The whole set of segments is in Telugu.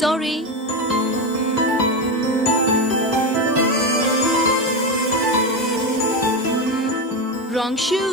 Sorry. Wrong shoe.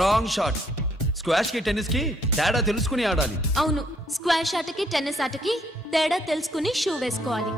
Wrong shot. Squash కి టెన్నిస్ కి తేడా తెలుసుకుని ఆడాలి. అవును, స్క్వాష్ ఆటకి టెన్నిస్ ఆటకి తేడా తెలుసుకుని షూ వేసుకోవాలి.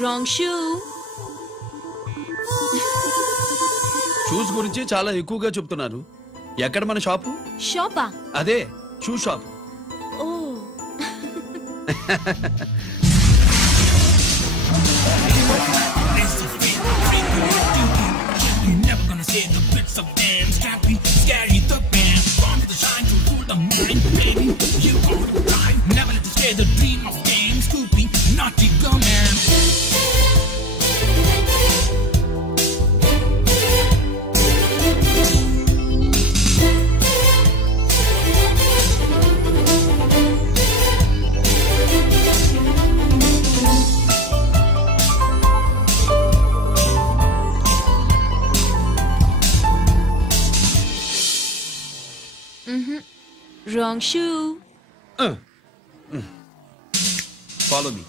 Wrong shoe. షూస్ గురించి చాలా ఎక్కువగా చెప్తున్నారు. ఎక్కడ మన షాపు? షాపా? అదే షూ షాప్. ఓ. Wrong shoe. Follow me.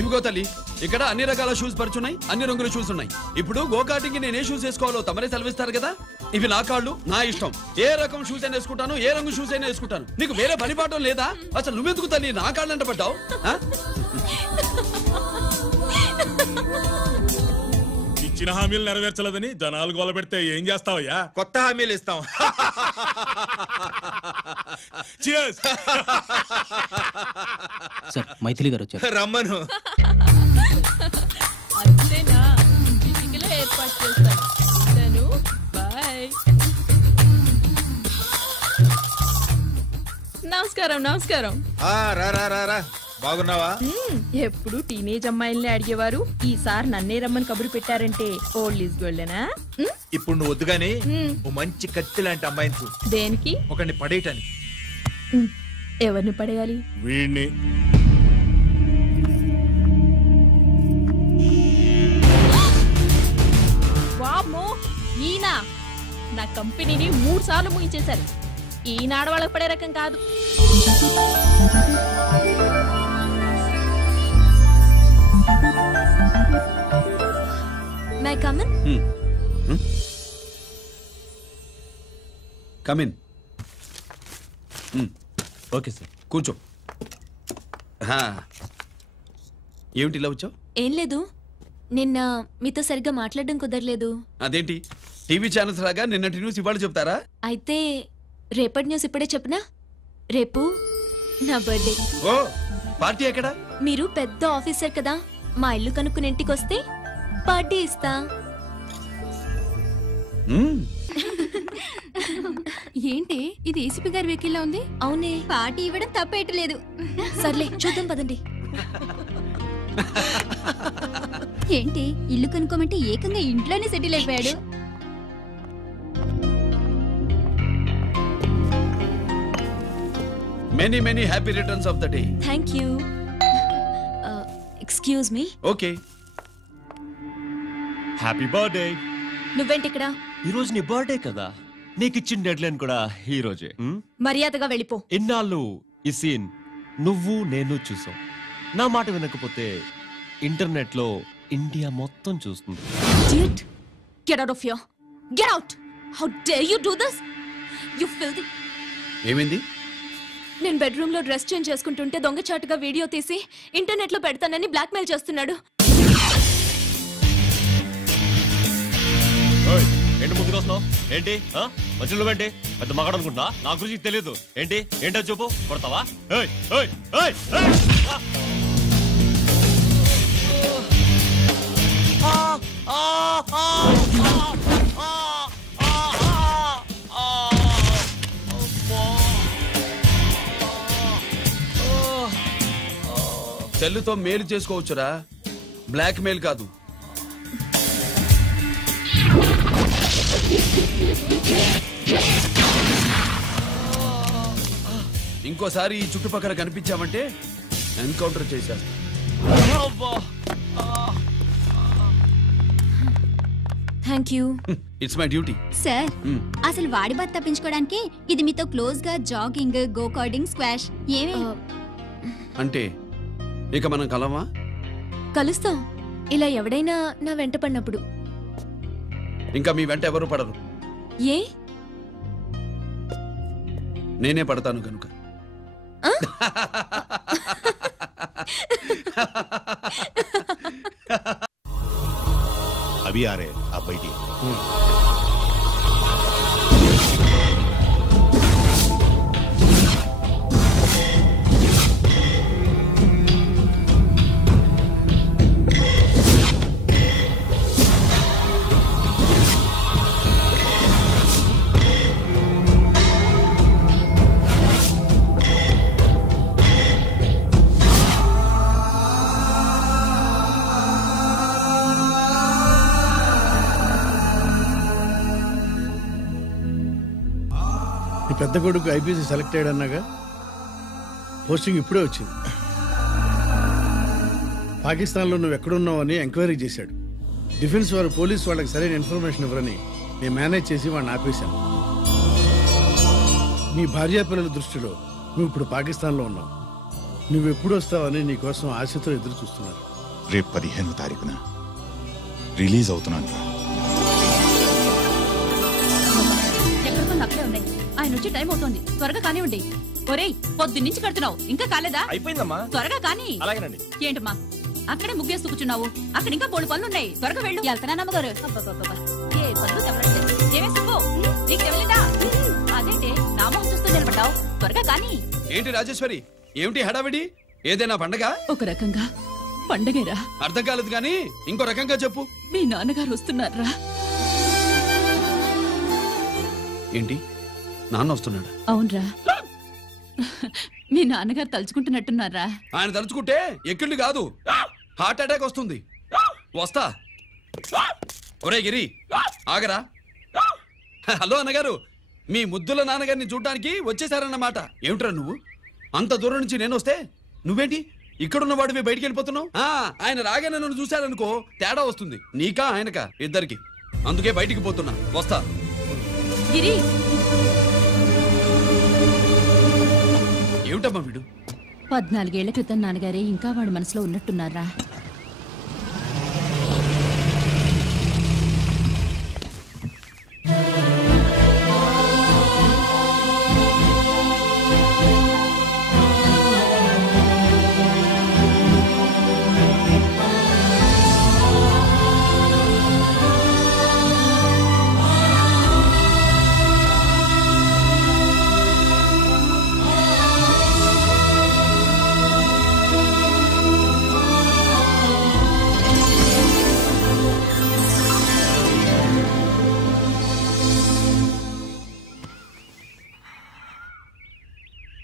ఇవిగో తల్లి, ఇక్కడ అన్ని రకాల షూస్ పరుచున్నాయి, అన్ని రంగుల షూస్ ఉన్నాయి. ఇప్పుడు గోకాటింగ్ నేను ఏ షూస్ వేసుకోవాలో తమరే సెలవిస్తారు కదా. ఇవి నా కాళ్ళు, నా ఇష్టం. ఏ రకం షూస్ అయినా వేసుకుంటాను, ఏ రంగు షూస్ అయినా వేసుకుంటాను. నీకు వేరే పనిపాఠం లేదా? అసలు నువ్వెందుకు తల్లి నా కాళ్ళంట పడ్డావు? ఇచ్చిన హామీలు నెరవేర్చలేదని జనాలు గోల పెడితే ఏం చేస్తావయ్యా? కొత్త హామీలు ఇస్తాం. Cheers. సార్ మైథిలి గారు వచ్చారు. రమ్మను. అంతేనా? చిటికలో ఏర్పాటు చేస్తాను. బాయ్. నమస్కారం. నమస్కారం. రా రా రా రా. బాగున్నావా? ఎప్పుడు టీనేజ్ అమ్మాయిల్ని అడిగేవారు, ఈసారి నన్నే రమ్మని కబురు పెట్టారంటే ఓల్డ్ ఈజ్ గోల్డెనా? ఇప్పుడు నువ్వు వద్దుగాని ఓ మంచి కత్తి లాంటి అమ్మాయిని చూ. దేనికి? ఒకరిని పడేయటానికి. ఎవరిని పడేయాలి? వీణ్ణి. వామ్మో, ఈయన నా కంపెనీని 3 సార్లు ముగించేశారు. ఈయన ఆడవాళ్ళకి పడే రకం కాదు. May I come in? Come in. Okay sir. కూర్చో. ఏమిటి ఇలా వచ్చావు? ఏం లేదు, నిన్న మీతో సరిగ్గా మాట్లాడడం కుదరలేదు. అదేంటి టీవీ ఛానల్స్ లాగా నిన్నటి న్యూస్ ఇవాళ చెప్తారా? అయితే రేపటి న్యూస్ ఇప్పుడే చెప్పనా? రేపు నా బర్త్డే. ఓ, పార్టీ ఎక్కడా? మీరు పెద్ద ఆఫీసర్ కదా, మా ఇల్లు కనుక్కుని ఇంటికి వస్తే పార్టీ ఇస్తా. ఏంటి ఇది ఏసీపీ గారి వెహికల్ ఉంది? అవునే, పార్టీ ఇవ్వడం తప్పేయట్లేదు. సర్లే చూద్దాం పదండి. ఏంటి ఇల్లు కనుక్కోమంటే ఏకంగా ఇంట్లోనే సెటిల్ అయిపోయాడు. Many many happy returns of the day. Thank you. Excuse me. Okay. Happy birthday. నువ్వేంటి ఇక్కడ? ఈ రోజు నీ బర్త్డే కదా, నీకు ఇచ్చిన డెడ్ లైన్ కూడా ఈ రోజే. మర్యాదగా వెళ్ళిపో. ఇన్నాళ్ళు ఈ సీన్ నువ్వు నేను చూసాం. నా మాట వినకపోతే ఇంటర్నెట్ లో ఇండియా మొత్తం చూస్తుంది. Idiot! Get out of here! Get out! How dare you do this? You filthy! ఏమైంది? నేను బెడ్రూమ్ లో డ్రెస్ చేంజ్ చేసుకుంటుంటే దొంగచాటుగా వీడియో తీసి ఇంటర్నెట్ లో పెడతానని బ్లాక్మెయిల్ చేస్తున్నాడు. ఏంటి ముందుకు వస్తున్నావు? ఏంటి మధ్యలో ఏంటి? పెద్ద మగాడు అనుకుంటున్నా? నా గురించి తెలియదు ఏంటి? ఏంటో చెప్పు. కొడతావా? సెల్లుతో మేలు చేసుకోవచ్చురా, బ్లాక్ మెయిల్ కాదు. ఇంకోసారి ఈ చుట్టుపక్కల కనిపించామంటే ఎన్కౌంటర్ చేసేస్తా. Thank you. It's my duty. Sir, అసలు వాడి బాధ తప్పించుకోవడానికి ఇది మీతో క్లోజ్ గా జాగింగ్, గో కార్డింగ్, స్క్వాష్ ఏమే అంటే ఇక మనం కలవా? కలుస్తాం, ఇలా ఎవడైనా నా వెంట పడినప్పుడు. ఇంకా మీ వెంట ఎవరు పడరు. ఏ? నేనే పడతాను కనుక. अभी आ रहे आप बैठिए। పెద్ద కొడుకు ఐపీసీ సెలెక్ట్ అయ్యాడన్నాగా, పోస్టింగ్ ఇప్పుడే వచ్చింది. పాకిస్తాన్లో నువ్వు ఎక్కడున్నావు అని ఎంక్వైరీ చేశాడు. డిఫెన్స్ వారు పోలీసు వాళ్ళకి సరైన ఇన్ఫర్మేషన్ ఇవ్వరని నేను మేనేజ్ చేసి వాడిని ఆపేశాను. నీ భార్యాపిల్లల దృష్టిలో నువ్వు ఇప్పుడు పాకిస్తాన్లో ఉన్నావు. నువ్వు ఎప్పుడు వస్తావని నీ కోసం ఆశతో ఎదురు చూస్తున్నారు. రేపు 15వ తారీఖున రిలీజ్ అవుతున్నాను. అక్కడే ఉన్నాయి, ఆయన వచ్చి టైం అవుతుంది, త్వరగా కానివ్వండి. ఒరేయ్, పొద్దున్నుంచి కడుతున్నావు, ఇంకా కాలేదా? అయిపోయిందమ్మా, త్వరగా కానీ. అలాగేనండి. ఏంటమ్మా అక్కడే ముగ్గేస్తూ కూర్చున్నావు? అక్కడ ఇంకా 3 పనులు ఉన్నాయి, త్వరగా వెళ్ళు. వెళ్తానా నమ్మగారు? ఏ పనులు చెప్పలేదు. ఏమే సుబ్బు, నీకు తెలీదా? అదేంటి నా మొహం చూస్తూ నిలబడ్డావు? త్వరగా త్వరగా కానీ. ఏంటి రాజేశ్వరి, ఏమిటి హడావిడి? ఏదైనా పండగ? ఒక రకంగా పండగేరా. అర్థం కాలేదు కానీ ఇంకో రకంగా చెప్పు. మీ నాన్నగారు వస్తున్నారా? ఏంటి, నాన్న వస్తున్నాడా? అవునరా. మీ నాన్నగారు తలుచుకుంటున్నట్టున్నారా? ఆయన తలుచుకుంటే ఎక్కిళ్ళు కాదు, హార్ట్ అటాక్ వస్తుంది. వస్తా. ఒరే గిరి, ఆగరా. హలో అన్నగారు, మీ ముద్దుల నాన్నగారిని చూడ్డానికి వచ్చేసారన్నమాట. ఏమిట్రా నువ్వు? అంత దూరం నుంచి నేను వస్తే నువ్వేంటి ఇక్కడున్న వాడివి బయటికి వెళ్ళిపోతున్నావు? ఆయన రాగానే నన్ను చూశారనుకో తేడా వస్తుంది, నీకా ఆయనకా ఇద్దరికి. అందుకే బయటికి పోతున్నా, వస్తా. గిరి, ఏమిటమ్మా వీడు? 14 ఏళ్ల క్రితం నాన్నగారే ఇంకా వాడి మనసులో ఉన్నట్టున్నారా?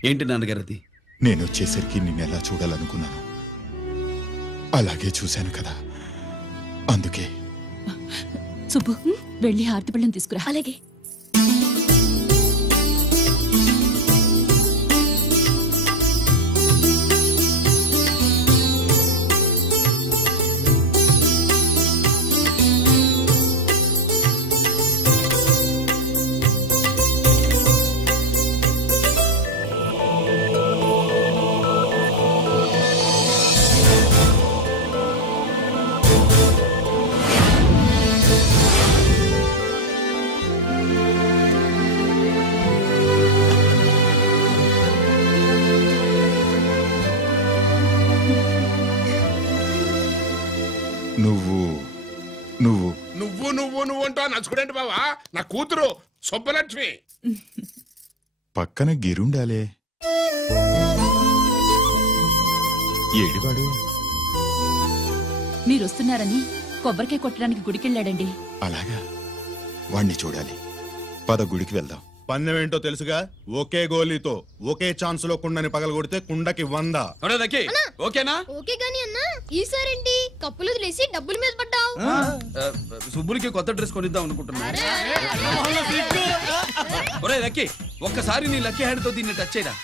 ఏంటి నాన్నగారు అది? నేను వచ్చేసరికి నిన్ను ఎలా చూడాలనుకున్నాను అలాగే చూశాను కదా, అందుకే. సుబ్బు, వెళ్ళి హారతి పళ్ళని తీసుకురా. అలాగే. నువ్వు అంటా నచ్చుకోండి బావా. నా కూతురు సుబ్బలక్ష్మి. పక్కన గిరుండాలే. ఏడివాడు? మీరొస్తున్నారని కొబ్బరికాయ కొట్టడానికి గుడికెళ్ళాడండి. అలాగా, వాణ్ణి చూడాలి. పద, గుడికి వెళ్దాం. పందెం ఏంటో తెలుసుగా, ఒకే గోలీతో ఒకే ఛాన్స్ లో కుండని పగలగొడితే కుండకి 100. ఓకేనా? ఓకే గాని అన్నా, ఈసారేంటి కప్పులు వదిలేసి డబ్బుల మీద పడ్డావు? సుబ్బులకి కొత్త డ్రెస్ కొనిద్దాం అనుకుంటున్నా. ఒరే లక్కీ, ఒక్కసారి నీ లక్కీ హ్యాండ్ తో దీన్ని టచ్ చేయరా.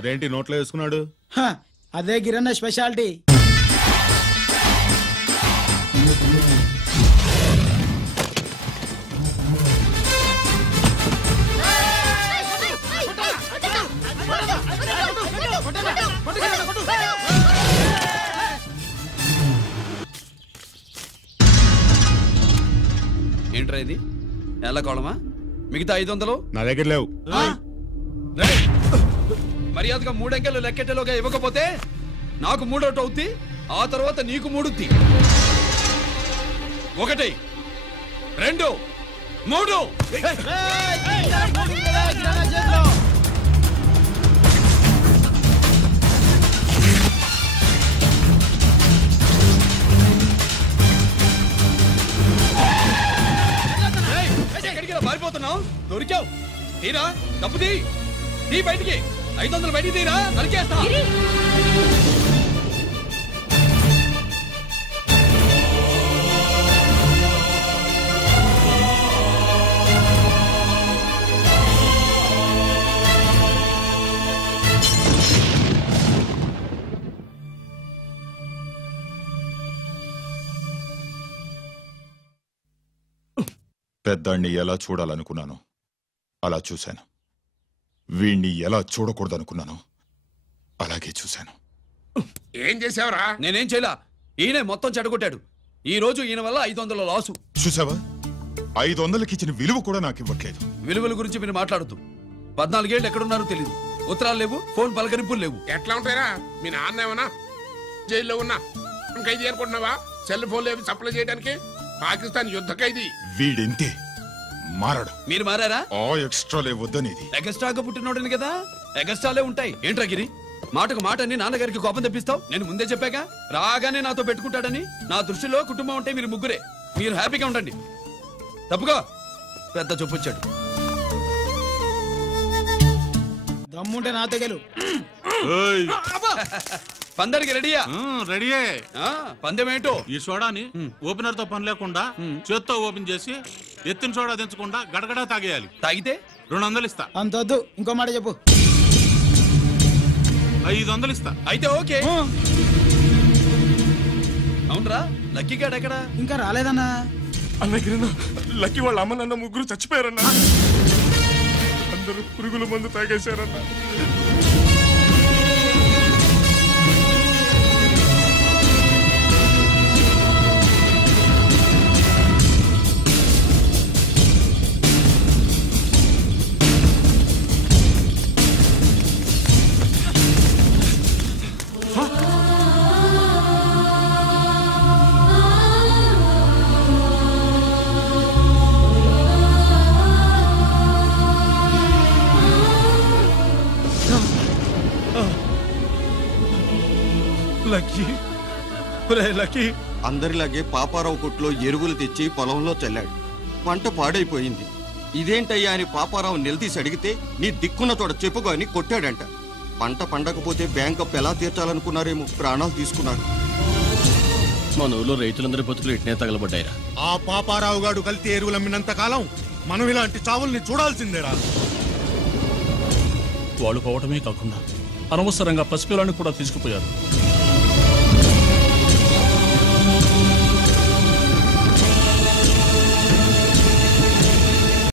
అదేంటి నోట్లో వేసుకున్నాడు? అదే గిరన్న స్పెషాలిటీ. ఏంట్రా ఇది? ఎలా కోళమా? మిగతా 500 నా దగ్గర లేవు. మర్యాదగా 3 అంకెలు లెక్కెట్టేలోగా ఇవ్వకపోతే నాకు 3 అవుద్ది, ఆ తర్వాత నీకు 3. 1 2 3. ఎక్కడికి పారిపోతున్నావు? దొరికావు. తీరా, డబ్బు తీ బయటికి. 500 బయటికి తీరా, నరికేస్తా. పెద్దాన్ని ఎలా చూడాలనుకున్నాను అలా చూశాను, వీణ్ణి ఎలా చూడకూడదనుకున్నాను అలాగే చూశాను. ఏం చేసావురా? నేనేం చేయలా, ఈయనే మొత్తం చెడగొట్టాడు. ఈ రోజు ఈయన వల్ల 500 లాసు. చూసావా, 500కి ఇచ్చిన విలువ కూడా నాకు ఇవ్వట్లేదు. విలువల గురించి మీరు మాట్లాడద్దు. 14 ఏళ్ళు ఎక్కడున్నారో తెలియదు. ఉత్తరాలు లేవు, ఫోన్ పలకరింపులు లేవు. ఎట్లా ఉంటాయిరా? మీ నాన్న ఏమన్నా జైల్లో ఉన్నా ఇంకా ఇది అనుకుంటున్నావా? సెల్ ఫోన్లు ఏమి సప్లై చేయడానికి పాకిస్తాన్ యుద్ధ ఖైదీ. వీడింతే మారడు. మీరు మారారా? ఆ ఎక్స్ట్రాలే వద్దనేది. ఎగస్ట్రాగా పుట్టినోడని కదా, ఎగస్ట్రాలే ఉంటాయి. ఏంట్రా గిరి, మాటకు మాట అని నాన్నగారికి కోపం తెప్పిస్తావు? నేను ముందే చెప్పాగా రాగానే నాతో పెట్టుకుంటాడని. నా దృష్టిలో కుటుంబం అంటే మీరు ముగ్గురే. మీరు హ్యాపీగా ఉండండి. తప్పుగా పెద్ద చెప్పొచ్చాడు. దమ్ముంటే నాతో గెలు. పందరికి రెడీయా? రెడీయే. పందెం ఏంటో? ఈ సోడాని ఓపెనర్ తో పని లేకుండా చేత్తో ఓపెన్ చేసి ఎత్తిన సోడా దించకుండా గడగడా తాగేయాలి. తాగితే 200 ఇస్తా. అంతొద్దు, ఇంకో మాట చెప్పు. 500 ఇస్తా. అయితే ఓకే. అవునరా, లక్కీ గాడు ఎక్కడా? ఇంకా రాలేదన్నా. అన్నగిరినా, లక్కీ వాళ్ళ అమ్మ నాన్న ముగ్గురు చచ్చిపోయారన్నా. అందరూ పురుగుల మందు తాగేశారన్నా. అందరిలాగే పాపారావు కొట్లో ఎరువులు తెచ్చి పొలంలో చల్లాడు. పంట పాడైపోయింది. ఇదేంటయ్యా అని పాపారావు నిలదీసి అడిగితే నీ దిక్కున్న తోడ చెప్పుకో అని కొట్టాడంట. పంట పండకపోతే బ్యాంక్ అప్పు ఎలా తీర్చాలనుకున్నారేమో ప్రాణాలు తీసుకున్నారు. మన ఊళ్ళో రైతులందరి బతుకులు ఇట్నే తగలబడ్డాయిరా. ఆ పాపారావు గాడు కలితే ఎరువులు అమ్మినంత కాలం మనం ఇలాంటి చావుల్ని చూడాల్సిందేరా. వాళ్ళు పోవటమే కాకుండా అనవసరంగా పసిపిల్లాన్ని కూడా తీసుకుపోయారు.